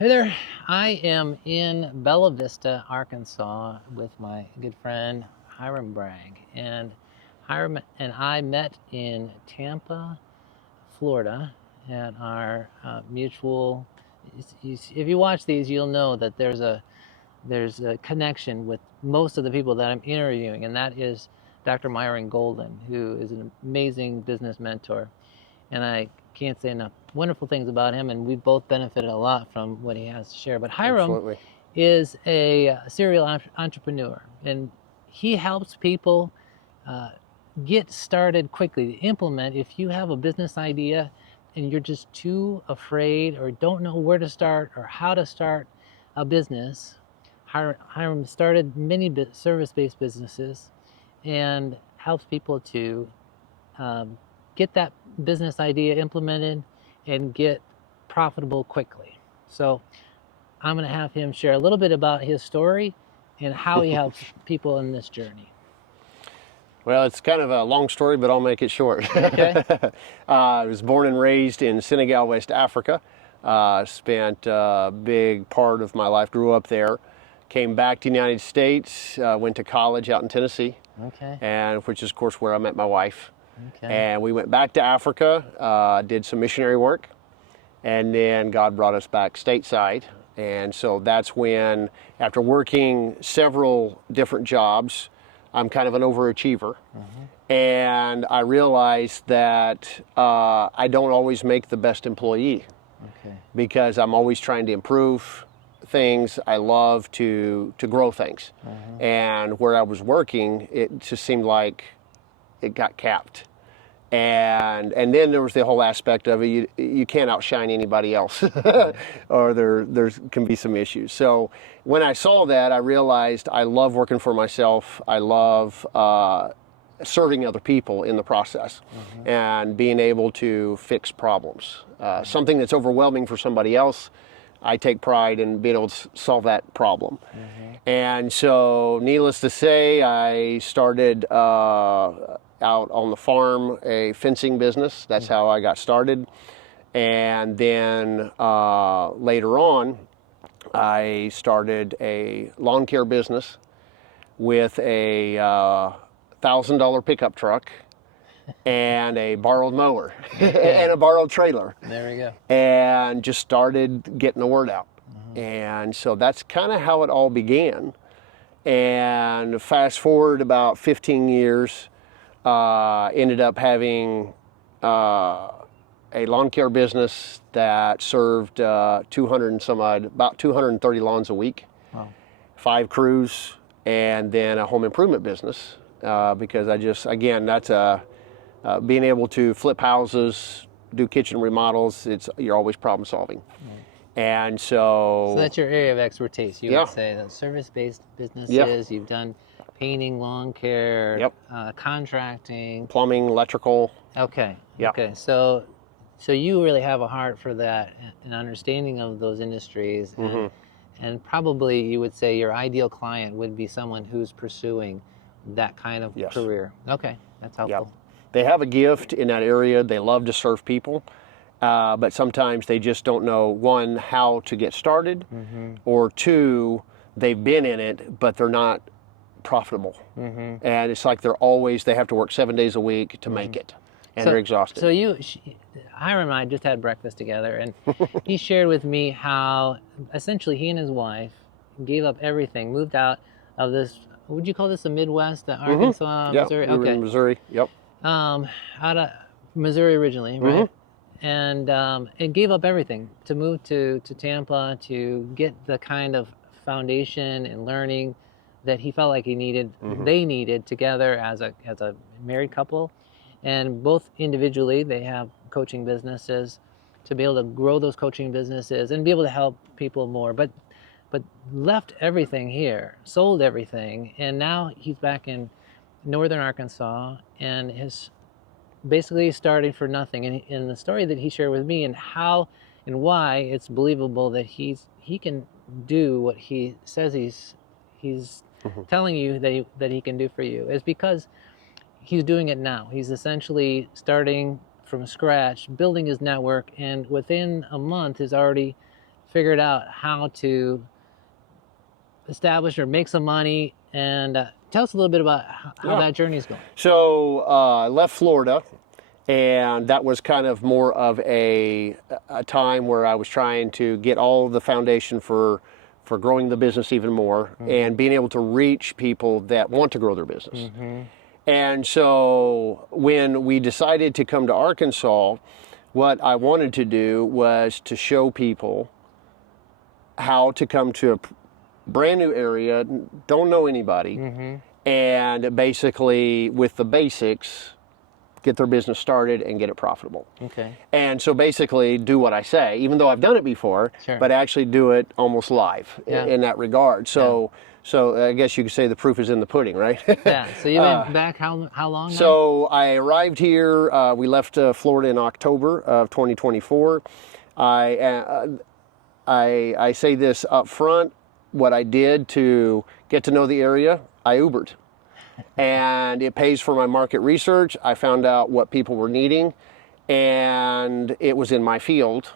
Hey there, I am in Bella Vista, Arkansas with my good friend Hiram Bragg. And Hiram and I met in Tampa, Florida at our mutual. If you watch these, you'll know that there's a connection with most of the people that I'm interviewing, and that is Dr. Myron Golden, who is an amazing business mentor. And I can't say enough wonderful things about him, and we've both benefited a lot from what he has to share. But Hiram Absolutely. is a serial entrepreneur, and he helps people uh, get started quickly to implement. If you have a business idea and you're just too afraid or don't know where to start or how to start a business, Hiram started many service-based businesses and helps people to um, get that business idea implemented and get profitable quickly. So I'm going to have him share a little bit about his story and how he helps people in this journey. Well, it's kind of a long story, but I'll make it short. Okay. I was born and raised in Senegal, West Africa. Spent a big part of my life, grew up there. Came back to the United States, went to college out in Tennessee, Okay. and which is, of course, where I met my wife. Okay. And we went back to Africa, did some missionary work, and then God brought us back stateside. And so that's when, after working several different jobs, I'm kind of an overachiever. And I realized that I don't always make the best employee Okay. because I'm always trying to improve things. I love to grow things. And where I was working, it just seemed like it got capped. And then there was the whole aspect of it. You can't outshine anybody else, or there can be some issues. So when I saw that, I realized I love working for myself. I love serving other people in the process, and being able to fix problems. Something that's overwhelming for somebody else, I take pride in being able to solve that problem. And so, needless to say, I started out on the farm a fencing business. That's how I got started. And then later on, I started a lawn care business with a $1,000 pickup truck and a borrowed mower and a borrowed trailer. There we go. And just started getting the word out. And so that's kind of how it all began. And fast forward about 15 years, ended up having a lawn care business that served 200 and some odd, about 230 lawns a week, Wow. 5 crews, and then a home improvement business because I just, again, that's being able to flip houses, do kitchen remodels. You're always problem solving. And So that's your area of expertise. You Yeah. would say that service-based businesses. You've done painting, lawn care, Yep. Contracting. plumbing, electrical. Okay. Yeah. Okay. So you really have a heart for that, an understanding of those industries, and probably you would say your ideal client would be someone who's pursuing that kind of Yes. career. Okay, that's helpful. They have a gift in that area. They love to serve people, but sometimes they just don't know, one, how to get started, or two, they've been in it, but they're not profitable. And it's like they have to work 7 days a week to make it, and they're exhausted. So Hiram and I just had breakfast together, and he shared with me how essentially he and his wife gave up everything, moved out of this. Would you call this the Midwest, the Arkansas, Yeah, Missouri? we were in Missouri. Yep. Out of Missouri originally, right? And gave up everything to move to Tampa to get the kind of foundation and learning that he felt like he needed, they needed together as a married couple, and both individually they have coaching businesses to be able to grow those coaching businesses and be able to help people more. But left everything here, sold everything, and now he's back in northern Arkansas and is basically starting for nothing. And in the story that he shared with me and how and why it's believable that he can do what he says he's telling you that he can do for you is because he's doing it now. He's essentially starting from scratch, building his network, and within a month is already figured out how to establish or make some money. And tell us a little bit about how that journey is going. So I left Florida, and that was kind of more of a time where I was trying to get all the foundation for growing the business even more, and being able to reach people that want to grow their business. And so when we decided to come to Arkansas, what I wanted to do was to show people how to come to a brand new area, don't know anybody, and basically with the basics, get their business started and get it profitable. Okay. And so basically do what I say, even though I've done it before, but actually do it almost live in that regard. So so I guess you could say the proof is in the pudding, right? Yeah. So you've been back how long now? So I arrived here, we left Florida in October of 2024. I say this up front, what I did to get to know the area, I Ubered. And it pays for my market research. I found out what people were needing, and it was in my field.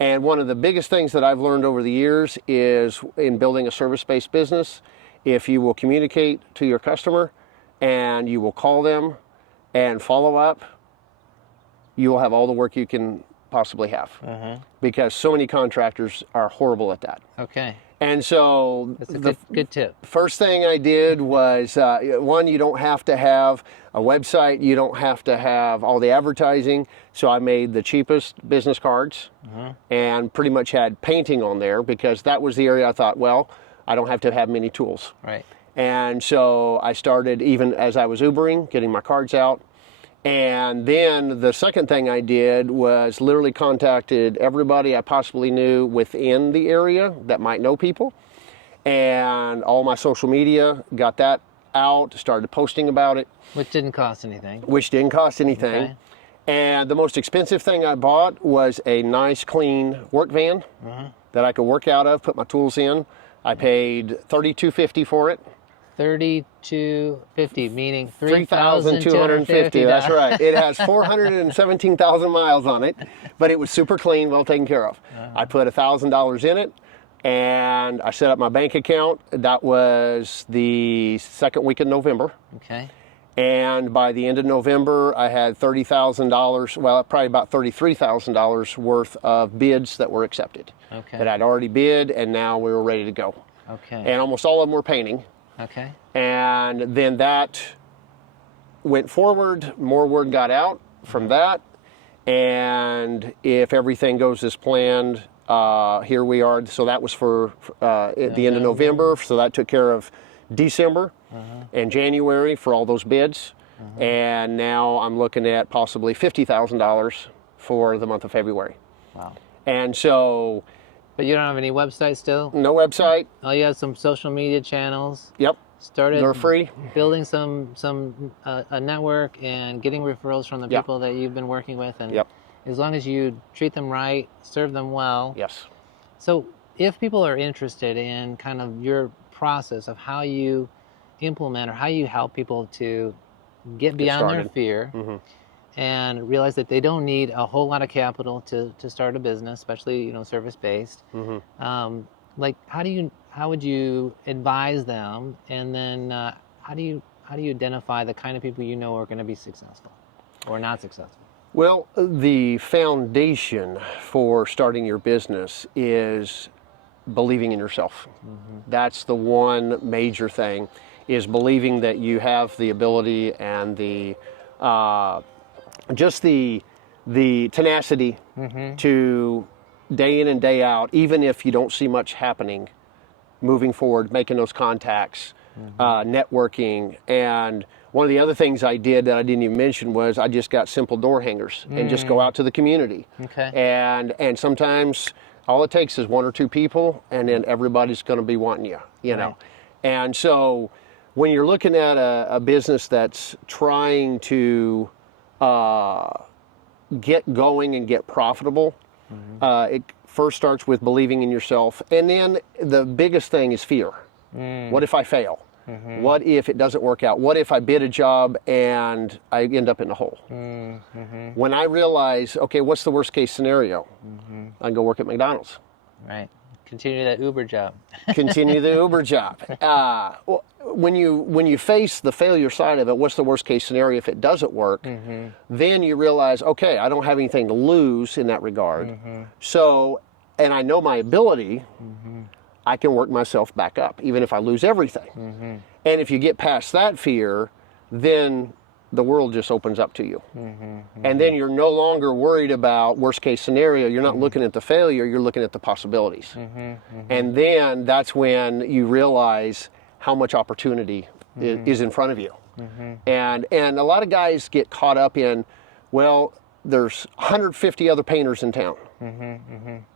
And one of the biggest things that I've learned over the years is in building a service-based business, if you will communicate to your customer and you will call them and follow up, you will have all the work you can possibly have. Because so many contractors are horrible at that. Okay. And so that's a good tip. First thing I did was, one, you don't have to have a website, you don't have to have all the advertising. So I made the cheapest business cards and pretty much had painting on there, because that was the area I thought, well, I don't have to have many tools. Right. And so I started, even as I was Ubering, getting my cards out. And then the second thing I did was literally contacted everybody I possibly knew within the area that might know people, and all my social media, got that out, started posting about it. Which didn't cost anything. Okay. And the most expensive thing I bought was a nice clean work van that I could work out of, put my tools in. I paid $3,250 for it. $3,250, meaning 3,250. That's right. It has 417,000 miles on it, but it was super clean, well taken care of. I put $1,000 in it, and I set up my bank account. That was the second week of November. Okay. And by the end of November, I had $30,000, well, probably about $33,000 worth of bids that were accepted. Okay. That I'd already bid, and now we were ready to go. Okay. And almost all of them were painting. Okay. And then that went forward, more word got out from that. And if everything goes as planned, here we are. So that was for at the end of November. So that took care of December and January for all those bids. And now I'm looking at possibly $50,000 for the month of February. Wow. And so... But you don't have any website still? No website. Oh, you have some social media channels? Yep. Started They're free. Building a network and getting referrals from the people that you've been working with. And as long as you treat them right, serve them well. Yes. So if people are interested in kind of your process of how you implement or how you help people to get beyond their fear and realize that they don't need a whole lot of capital to start a business, especially, service-based. Like, how would you advise them? And then how do you identify the kind of people you know are going to be successful or not successful? Well, the foundation for starting your business is believing in yourself. That's the one major thing, is believing that you have the ability and the just the tenacity to day in and day out, even if you don't see much happening, moving forward, making those contacts, networking. And one of the other things I did that I didn't even mention was I just got simple door hangers and just go out to the community. Okay. And sometimes all it takes is one or two people, and then everybody's going to be wanting you know. And so when you're looking at a business that's trying to get going and get profitable, it first starts with believing in yourself. And then the biggest thing is fear. What if I fail? What if it doesn't work out? What if I bid a job and I end up in a hole? When I realize, okay, what's the worst case scenario? I can go work at McDonald's. Right. Continue that Uber job. Continue the Uber job. When you face the failure side of it, what's the worst case scenario if it doesn't work? Then you realize, okay, I don't have anything to lose in that regard. So, and I know my ability, I can work myself back up, even if I lose everything. And if you get past that fear, then the world just opens up to you. And then you're no longer worried about worst case scenario. You're not looking at the failure, you're looking at the possibilities. And then that's when you realize how much opportunity is in front of you. And a lot of guys get caught up in, well, there's 150 other painters in town.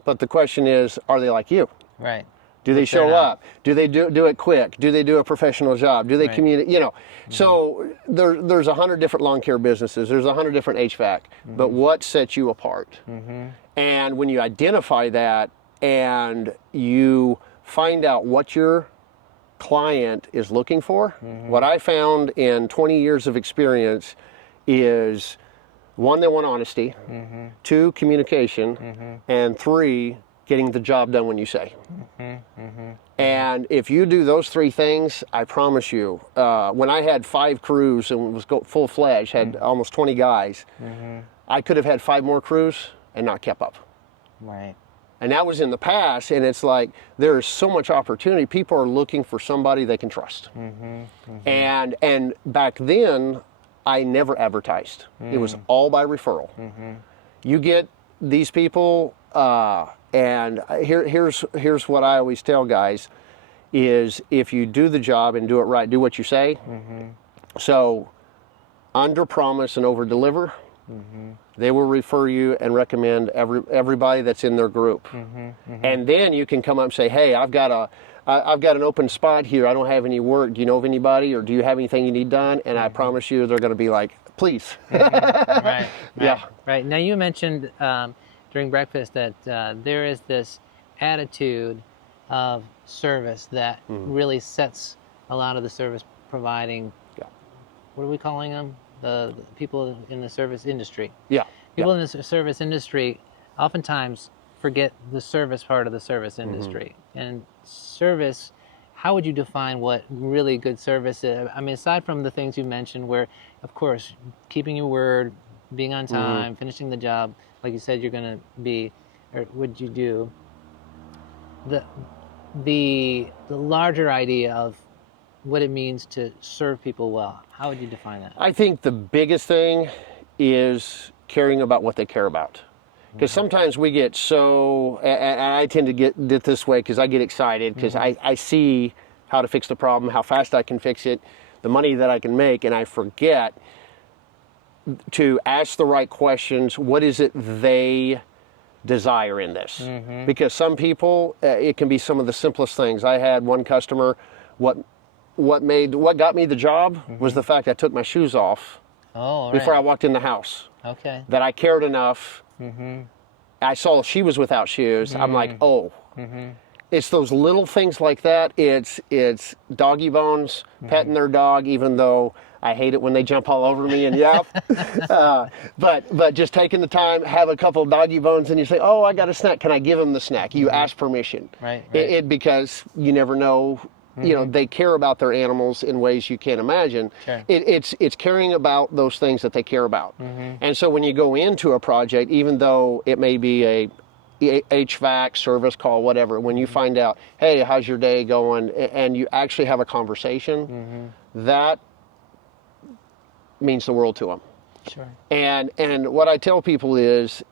But the question is, are they like you? Right. Do they show up? Do they do it quick? Do they do a professional job? Do they communicate? You know, so there's 100 different lawn care businesses. There's 100 different HVAC. But what sets you apart? And when you identify that and you find out what your client is looking for, what I found in 20 years of experience is, 1, they want honesty, 2, communication, and 3, getting the job done when you say. And if you do those 3 things, I promise you, when I had 5 crews and was full-fledged, had almost 20 guys, I could have had 5 more crews and not kept up. Right. And that was in the past, and it's like, there's so much opportunity. People are looking for somebody they can trust. And back then, I never advertised. It was all by referral. You get these people, and here's what I always tell guys, is if you do the job and do it right, do what you say. So under promise and over deliver. They will refer you and recommend everybody that's in their group. And then you can come up and say, hey, I've got an open spot here. I don't have any work. Do you know of anybody, or do you have anything you need done? And I promise you, they're going to be like, please. Right. Yeah. Right. Now you mentioned during breakfast that there is this attitude of service that really sets a lot of the service providing. What are we calling them? The people in the service industry. People in the service industry oftentimes forget the service part of the service industry. And service, how would you define what really good service is? I mean, aside from the things you mentioned, where, of course, keeping your word, being on time, finishing the job, like you said you're going to be, or would you do, the larger idea of what it means to serve people well, how would you define that? I think the biggest thing is caring about what they care about. Because sometimes we get so, and I tend to get this way because I get excited because I see how to fix the problem, how fast I can fix it, the money that I can make, and I forget to ask the right questions. What is it they desire in this? Because some people, it can be some of the simplest things. I had one customer, what got me the job was the fact I took my shoes off before I walked in the house. That I cared enough. I saw she was without shoes. I'm like, it's those little things like that. It's doggy bones, petting their dog, even though I hate it when they jump all over me and yap. But just taking the time, have a couple of doggy bones, and you say, oh, I got a snack. Can I give them the snack? You ask permission. Because you never know. You know, they care about their animals in ways you can't imagine. It's caring about those things that they care about. And so when you go into a project, even though it may be a HVAC service call, whatever, when you find out, hey, how's your day going, and you actually have a conversation, that means the world to them. And what I tell people is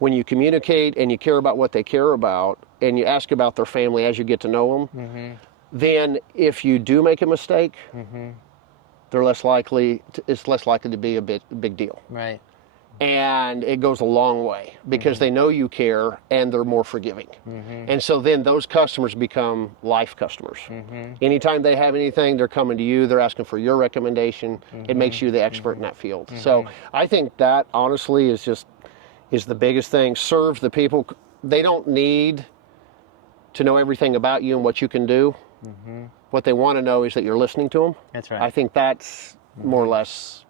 when you communicate and you care about what they care about, and you ask about their family as you get to know them, then if you do make a mistake, they're less likely. It's less likely to be a big deal. And it goes a long way because they know you care and they're more forgiving. And so then those customers become life customers. Anytime they have anything, they're coming to you. They're asking for your recommendation. It makes you the expert in that field. So I think that honestly is the biggest thing. Serve the people. They don't need to know everything about you and what you can do. What they want to know is that you're listening to them. That's right. I think that's more or less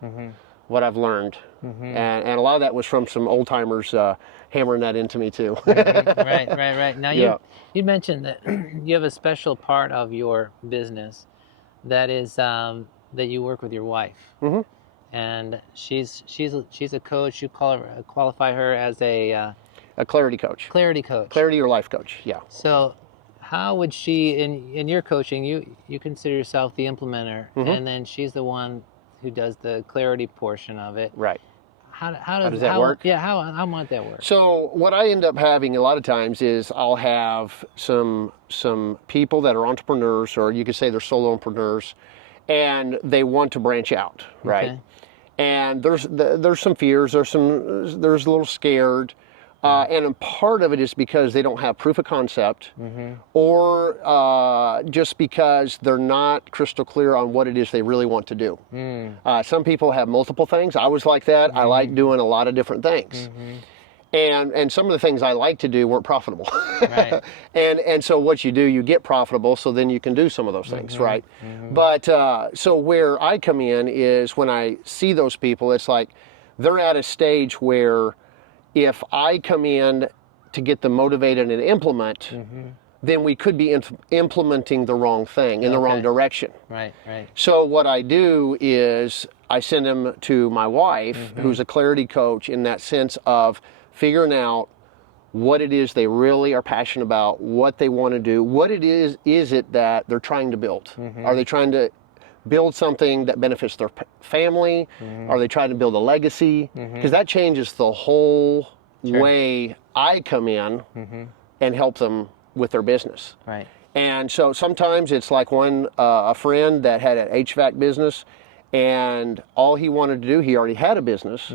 what I've learned. And a lot of that was from some old timers. hammering that into me too. Right. Now Yeah. you mentioned that you have a special part of your business that is that you work with your wife, and she's a coach. You qualify her as A clarity coach. clarity coach. Clarity or life coach, yeah. So, how would she in your coaching? You consider yourself the implementer, and then she's the one who does the clarity portion of it. Right. How does that work? Yeah, how might that work? So what I end up having a lot of times is I'll have some people that are entrepreneurs, or you could say they're solopreneurs, and they want to branch out, right? Okay. And there's some fears, there's a little scared, and a part of it is because they don't have proof of concept, or just because they're not crystal clear on what it is they really want to do. Some people have multiple things. I was like that. I like doing a lot of different things. And some of the things I like to do weren't profitable. Right. and so what you do, you get profitable, so then you can do some of those things, right? But so where I come in is when I see those people, it's like they're at a stage where if I come in to get them motivated and implement, then we could be implementing the wrong thing in the wrong direction. Right. So what I do is I send them to my wife, who's a clarity coach, in that sense of figuring out what it is they really are passionate about, what they want to do, what it is it that they're trying to build. Are they trying to build something that benefits their family? Are they trying to build a legacy? Because that changes the whole way I come in and help them with their business. Right. And so sometimes it's like a friend that had an HVAC business, and all he wanted to do, he already had a business,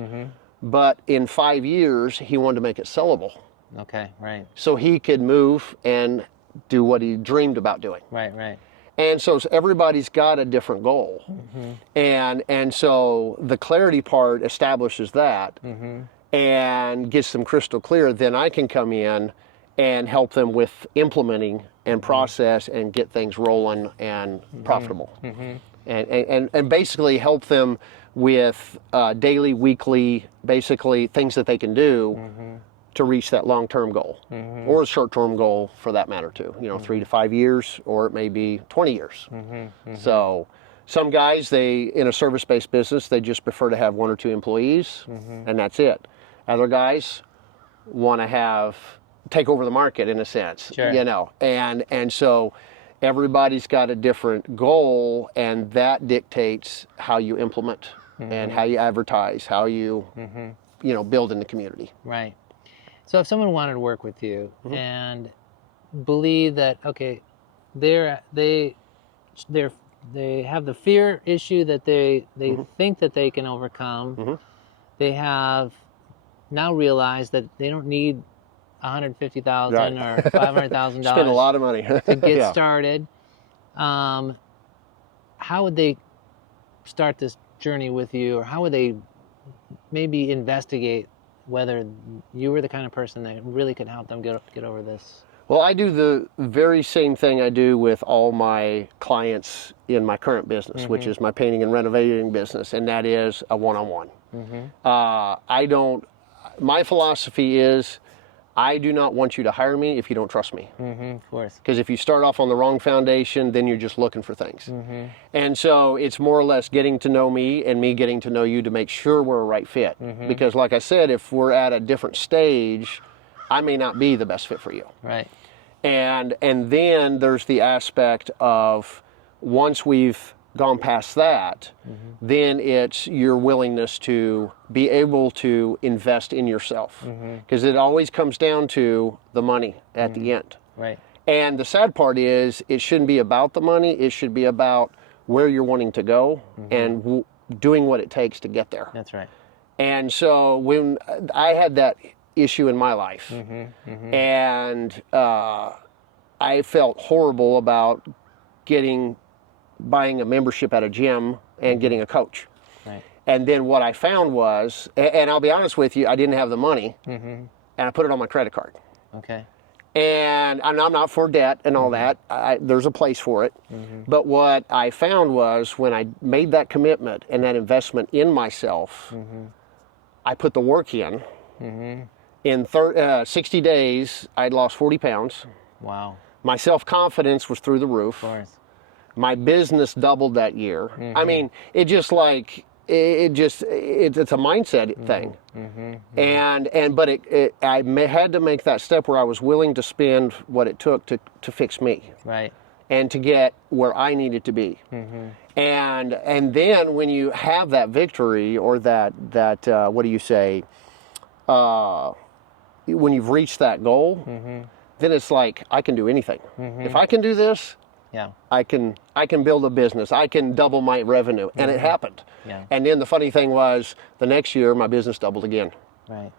but in 5 years, he wanted to make it sellable. Okay, right. So he could move and do what he dreamed about doing. Right. And so everybody's got a different goal. And so the clarity part establishes that and gets them crystal clear. Then I can come in and help them with implementing and process and get things rolling and profitable. And basically help them with daily, weekly, basically things that they can do to reach that long-term goal, or a short-term goal for that matter too. 3 to 5 years, or it may be 20 years. So some guys, in a service-based business, they just prefer to have 1 or 2 employees, and that's it. Other guys want to take over the market in a sense, and so everybody's got a different goal, and that dictates how you implement and how you advertise, how you build in the community. Right. So if someone wanted to work with you and believe that, okay, they have the fear issue that they think that they can overcome, they have now realized that they don't need $150,000 or $500,000 spend a lot of money to get started. How would they start this journey with you, or how would they maybe investigate whether you were the kind of person that really could help them get over this? Well, I do the very same thing I do with all my clients in my current business, which is my painting and renovating business, and that is a one-on-one. My philosophy is, I do not want you to hire me if you don't trust me. Of course. Because if you start off on the wrong foundation, then you're just looking for things. And so it's more or less getting to know me and me getting to know you to make sure we're a right fit. Because like I said, if we're at a different stage, I may not be the best fit for you. Right. And then there's the aspect of, once we've gone past that, then it's your willingness to be able to invest in yourself. Because it always comes down to the money at the end. Right. And the sad part is, it shouldn't be about the money, it should be about where you're wanting to go and doing what it takes to get there. That's right. And so when I had that issue in my life, and I felt horrible about buying a membership at a gym and getting a coach. Right. And then what I found was, and I'll be honest with you, I didn't have the money, and I put it on my credit card. Okay. And I'm not for debt and all that. There's a place for it. But what I found was, when I made that commitment and that investment in myself, I put the work in, In 60 days, I'd lost 40 pounds. Wow. My self-confidence was through the roof. Of course. My business doubled that year. I mean, it just like, it's a mindset thing. But I had to make that step where I was willing to spend what it took to fix me. Right. And to get where I needed to be. And then when you have that victory, or that what do you say, when you've reached that goal, then it's like, I can do anything. If I can do this, yeah, I can build a business. I can double my revenue. And it happened. Yeah. And then the funny thing was, the next year my business doubled again. Right.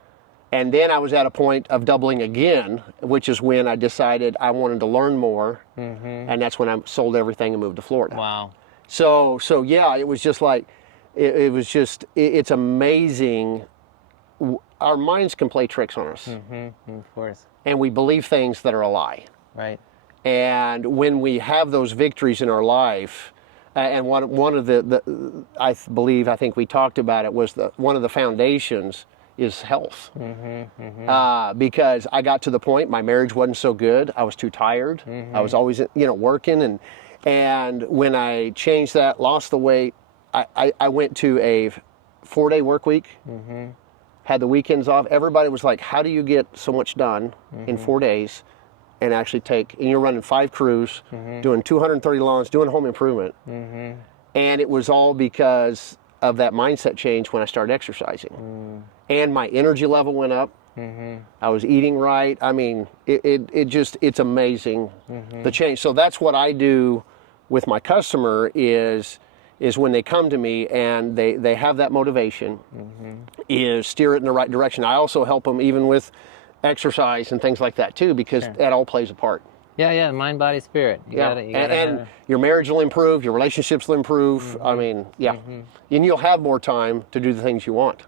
And then I was at a point of doubling again, which is when I decided I wanted to learn more. And that's when I sold everything and moved to Florida. Wow. So yeah, it was just like, it's amazing. Our minds can play tricks on us. Of course. And we believe things that are a lie. Right. And when we have those victories in our life, and one of I think we talked about it, was one of the foundations is health. Because I got to the point, my marriage wasn't so good. I was too tired. I was always, working. And when I changed that, lost the weight, I went to a 4-day work week, had the weekends off. Everybody was like, how do you get so much done in 4 days and actually and you're running 5 crews, doing 230 lawns, doing home improvement. And it was all because of that mindset change when I started exercising. And my energy level went up. I was eating right. I mean, it's amazing, the change. So that's what I do with my customer is when they come to me and they have that motivation, is steer it in the right direction. I also help them even with exercise and things like that too, because that all plays a part. Yeah, mind, body, spirit. You gotta and your marriage will improve, your relationships will improve. I mean, and you'll have more time to do the things you want.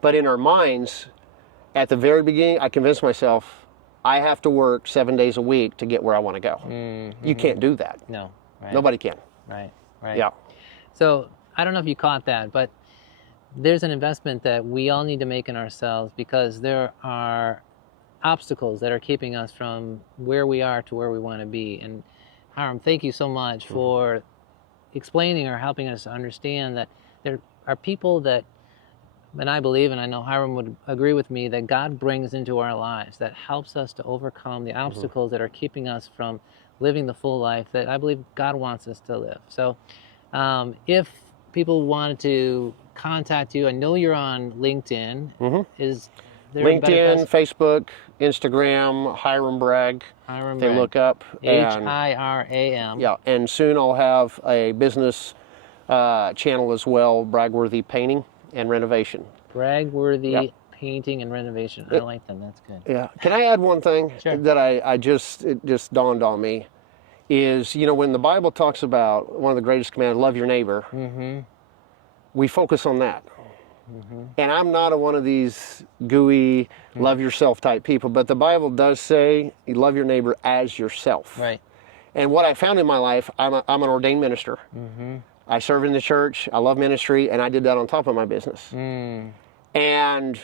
But in our minds, at the very beginning, I convinced myself I have to work 7 days a week to get where I want to go. You can't do that. No. Right. Nobody can. Right. Yeah. So I don't know if you caught that, but there's an investment that we all need to make in ourselves, because there are obstacles that are keeping us from where we are to where we want to be. And Hiram, thank you so much for explaining or helping us to understand that there are people that, and I believe, and I know Hiram would agree with me, that God brings into our lives that helps us to overcome the obstacles that are keeping us from living the full life that I believe God wants us to live. So if people wanted to contact you, I know you're on LinkedIn. Is there LinkedIn, Facebook, Instagram, Hiram Bragg. They look up. Hiram. Yeah, and soon I'll have a business channel as well, Bragworthy Painting and Renovation. Bragworthy Painting and Renovation. I like them. That's good. Yeah. Can I add one thing that it just dawned on me? Is, when the Bible talks about one of the greatest commands, love your neighbor, we focus on that. And I'm not one of these gooey, love yourself type people, but the Bible does say you love your neighbor as yourself. Right. And what I found in my life, I'm an ordained minister. I serve in the church, I love ministry, and I did that on top of my business. And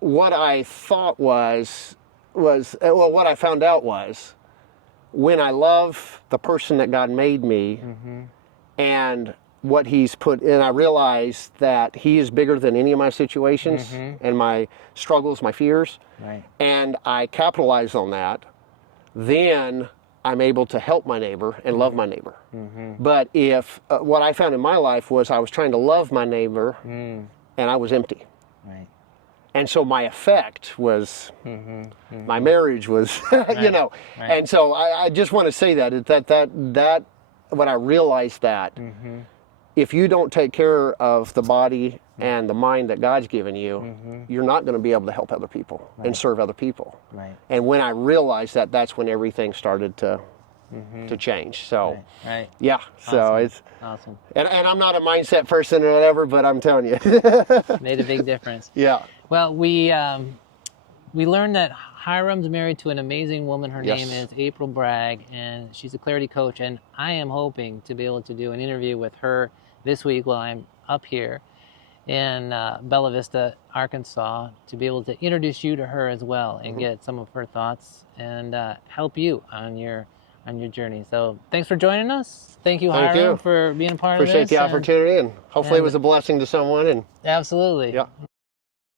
what I thought what I found out was, when I love the person that God made me, and what He's put in, I realized that He is bigger than any of my situations and my struggles, my fears, and I capitalize on that, then I'm able to help my neighbor and love my neighbor. But if what I found in my life was I was trying to love my neighbor and I was empty. And so my effect was, my marriage was, and so I just want to say that when I realized that, if you don't take care of the body and the mind that God's given you, you're not going to be able to help other people and serve other people. And when I realized that, that's when everything started to change. So, yeah, so it's awesome. And I'm not a mindset person or whatever, but I'm telling you, made a big difference. Yeah. Well, we learned that Hiram's married to an amazing woman. Her name is April Bragg, and she's a clarity coach. And I am hoping to be able to do an interview with her this week while I'm up here. in Bella Vista, Arkansas, to be able to introduce you to her as well and get some of her thoughts and help you on your journey. So thanks for joining us. Thank you, Thank Hiram, you. for being a part of this. Appreciate the opportunity, and hopefully it was a blessing to someone. And Absolutely. yeah.